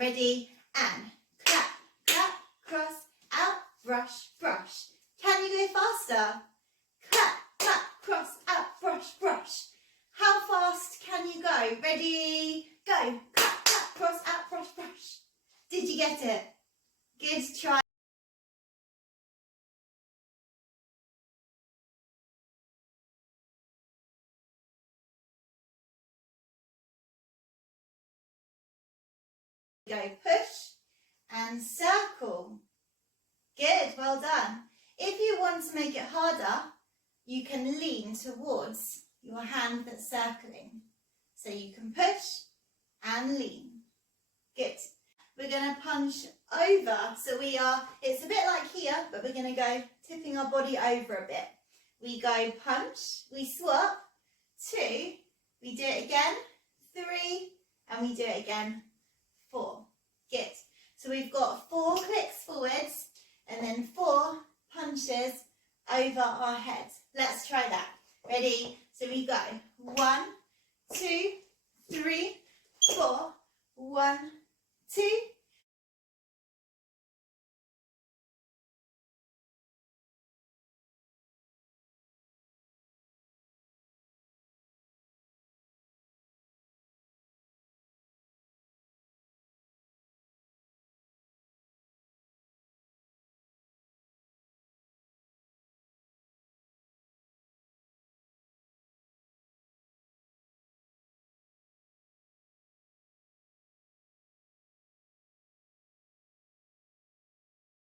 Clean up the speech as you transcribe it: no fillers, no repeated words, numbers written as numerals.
Ready? And clap, clap, cross, out, brush, brush. Can you go faster? Clap, clap, cross, out, brush, brush. How fast can you go? Ready? Go. Clap, clap, cross, out, brush, brush. Did you get it? Good try. Go push and circle. Good, well done. If you want to make it harder, you can lean towards your hand that's circling. So you can push and lean. Good. We're going to punch over. So it's a bit like here, but we're going to go tipping our body over a bit. We go punch, we swap, 2, we do it again, 3, and we do it again, 4. Good. So we've got 4 clicks forwards and then 4 punches over our head. Let's try that. Ready? So we go 1, 2, 3, 4. 1, 2,